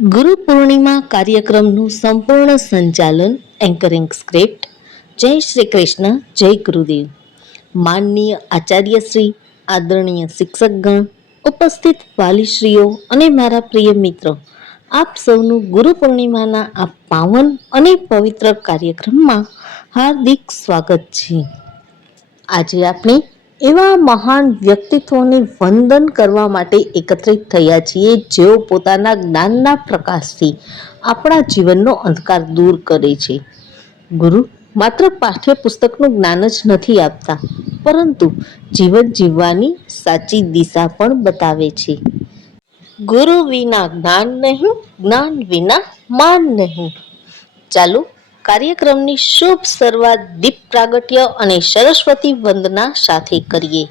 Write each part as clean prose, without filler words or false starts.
ગુરુ પૂર્ણિમા કાર્યક્રમનું સંપૂર્ણ સંચાલન એન્કરિંગ સ્ક્રિપ્ટ જય શ્રી કૃષ્ણ જય ગુરુદેવ. માનનીય આચાર્યશ્રી, આદરણીય શિક્ષકગણ, ઉપસ્થિત વાલીશ્રીઓ અને મારા પ્રિય મિત્રો, આપ સૌનું ગુરુ પૂર્ણિમાના આ પાવન અને પવિત્ર કાર્યક્રમમાં હાર્દિક સ્વાગત છે. આજે આપણે એવા મહાન વ્યક્તિત્વોને વંદન કરવા માટે એકત્રિત થયા છીએ જેઓ પોતાના જ્ઞાનના પ્રકાશથી આપણા જીવનનો અંધકાર દૂર કરે છે. ગુરુ માત્ર પાઠ્યપુસ્તકનું જ્ઞાન જ નથી આપતા, પરંતુ જીવન જીવવાની સાચી દિશા પણ બતાવે છે. ગુરુ વિના જ્ઞાન નહીં, જ્ઞાન વિના માન નહીં. ચાલો કાર્યક્રમની શુભ શરૂઆત દીપ પ્રાગટ્ય અને સરસ્વતી વંદના સાથે કરીએ.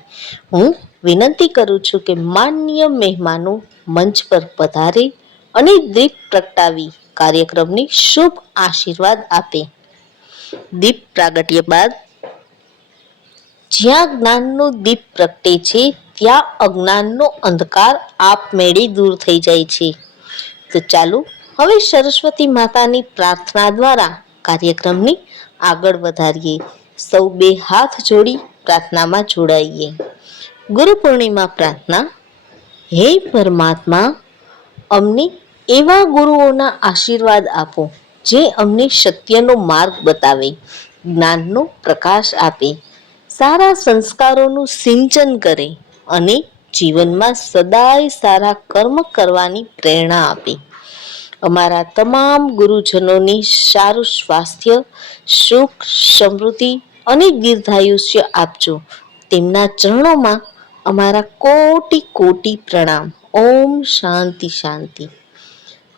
હું વિનંતી કરું છું કે માનનીય મહેમાનો મંચ પર પધારે અને દીપ પ્રગટાવી કાર્યક્રમની શુભ આશીર્વાદ આપે. દીપ પ્રાગટ્ય બાદ જ્યાં જ્ઞાનનો દીપ પ્રગટે છે ત્યાં અજ્ઞાનનો અંધકાર આપમેળે દૂર થઈ જાય છે. તો ચાલો હવે સરસ્વતી માતાની પ્રાર્થના દ્વારા કાર્યક્રમની આગળ વધારીએ. સૌ બે હાથ જોડી પ્રાર્થનામાં જોડાઈએ. ગુરુ પૂર્ણિમા પ્રાર્થના. હે પરમાત્મા, અમને એવા ગુરુઓના આશીર્વાદ આપો જે અમને સત્યનો માર્ગ બતાવે, જ્ઞાનનો પ્રકાશ આપે, સારા સંસ્કારોનું સિંચન કરે અને જીવનમાં સદાય સારા કર્મ કરવાની પ્રેરણા આપે. અમારા તમામ ગુરુજનોને સારું સ્વાસ્થ્ય, સુખ, સમૃદ્ધિ અને દીર્ઘાયુષ્ય આપજો. તેમના ચરણોમાં અમારા કોટી કોટી પ્રણામ. ઓમ શાંતિ શાંતિ.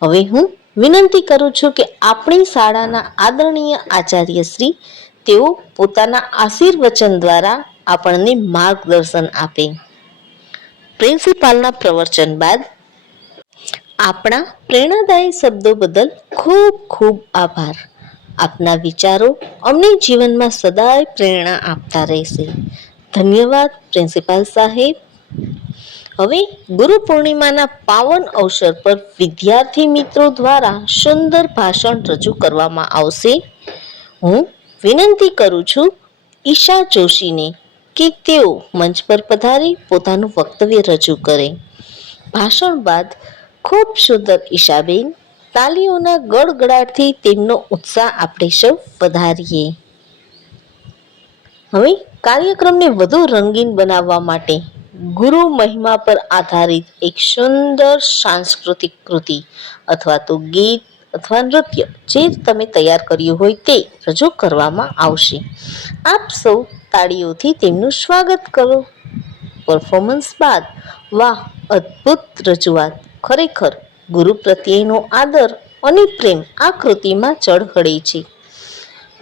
હવે હું વિનંતી કરું છું કે આપણી શાળાના આદરણીય આચાર્યશ્રી તેઓ પોતાના આશીર્વચન દ્વારા આપણને માર્ગદર્શન આપે. પ્રિન્સિપાલના પ્રવચન બાદ આપણા પ્રેરણાદાયી શબ્દો બદલ ખૂબ ખૂબ આભાર. આપના વિચારો અમને જીવનમાં સદાય પ્રેરણા આપતા રહેશે. ધન્યવાદ પ્રિન્સિપાલ સાહેબ. હવે ગુરુ પૂર્ણિમાના પાવન અવસર પર વિદ્યાર્થી મિત્રો દ્વારા સુંદર ભાષણ રજૂ કરવામાં આવશે. હું વિનંતી કરું છું ઈશા જોશીને કે તેઓ મંચ પર પધારી પોતાનું વક્તવ્ય રજૂ કરે. ભાષણ બાદ ખૂબ સુંદર ઈશાબેન તાલીઓના ગડગડાટથી તેમનો ઉત્સાહ આપણે સૌ વધારીએ. હવે કાર્યક્રમને વધુ રંગીન બનાવવા માટે ગુરુ મહિમા પર આધારિત એક સુંદર સાંસ્કૃતિક કૃતિ અથવા તો ગીત અથવા નૃત્ય જે તમે તૈયાર કર્યું હોય તે રજૂ કરવામાં આવશે. આપ સૌ તાળીઓથી તેમનું સ્વાગત કરો. પરફોર્મન્સ બાદ વાહ, અદ્ભુત રજૂઆત! ખરેખર ગુરુ પ્રત્યેનો આદર અને પ્રેમ આ કૃતિમાં ઝળહળે છે.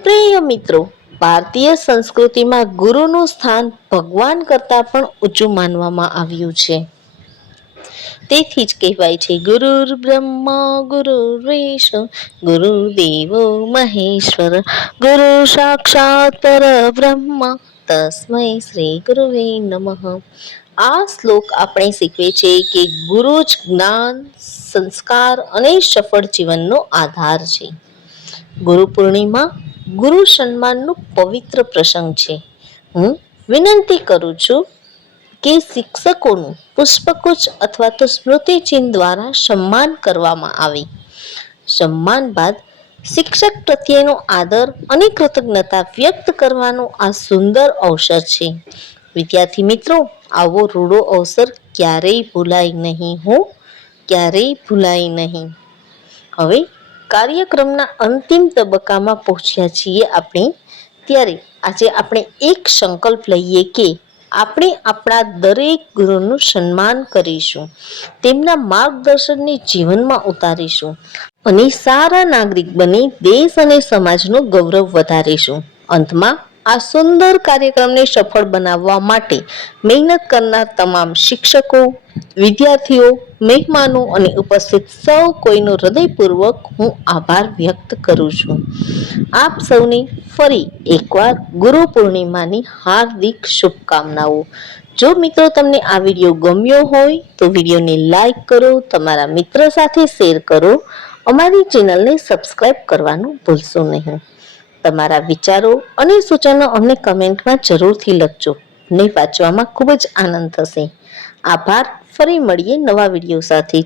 પ્રિય મિત્રો, ભારતીય સંસ્કૃતિમાં ગુરુનું સ્થાન ભગવાન કરતાં પણ ઊંચું માનવામાં આવ્યું છે. તેથી જ કહેવાય છે ગુરુર બ્રહ્મા ગુરુર વિષ્ણુ ગુરુદેવો મહેશ્વર ગુરુ સાક્ષાત પરબ્રહ્મ તસ્મૈ શ્રી ગુરુવે નમઃ. આ શ્લોક આપણે શીખવે છે કે ગુરુ જ જ્ઞાન, સંસ્કાર અને સફળ જીવનનો આધાર છે. ગુરુ પૂર્ણિમા ગુરુ સન્માનનો પવિત્ર પ્રસંગ છે. હું વિનંતી કરું છું કે શિક્ષકોનું પુષ્પગુચ્છ અથવા તો સ્મૃતિચિહ્ન દ્વારા સન્માન કરવામાં આવે. સન્માન બાદ શિક્ષક પ્રત્યેનો આદર અને કૃતજ્ઞતા વ્યક્ત કરવાનો આ સુંદર અવસર છે. વિદ્યાર્થી મિત્રો, આવો રૂડો અવસર ક્યારેય ભૂલાય નહીં હો, ક્યારેય ભૂલાય નહીં. હવે કાર્યક્રમના અંતિમ તબક્કામાં પહોંચ્યા છીએ આપણે, ત્યારે આજે આપણે એક સંકલ્પ લઈએ કે આપણે આપણા દરેક ગુરુનું સન્માન કરીશું, તેમના માર્ગદર્શનને જીવનમાં ઉતારીશું અને સારા નાગરિક બની દેશ અને સમાજનું ગૌરવ વધારીશું. અંતમાં આ સુંદર કાર્યક્રમને સફળ બનાવવા માટે મહેનત કરનાર તમામ શિક્ષકો, વિદ્યાર્થીઓ, મહેમાનો અને ઉપસ્થિત સૌ કોઈનો હૃદયપૂર્વક હું આભાર વ્યક્ત કરું છું. આપ સૌને ફરી એકવાર ગુરુ પૂર્ણિમાની હાર્દિક શુભકામનાઓ. જો મિત્રો તમને આ વિડીયો ગમ્યો હોય તો વિડીયોને લાઈક કરો, તમારા મિત્ર સાથે શેર કરો, અમારી ચેનલને સબસ્ક્રાઇબ કરવાનું ભૂલશો નહીં. તમારા વિચારો અને સૂચનો અમને કમેન્ટમાં જરૂરથી લખજો. ને વાંચવામાં ખૂબ જ આનંદ થશે. આભાર. ફરી મળીએ નવા વિડીયો સાથે.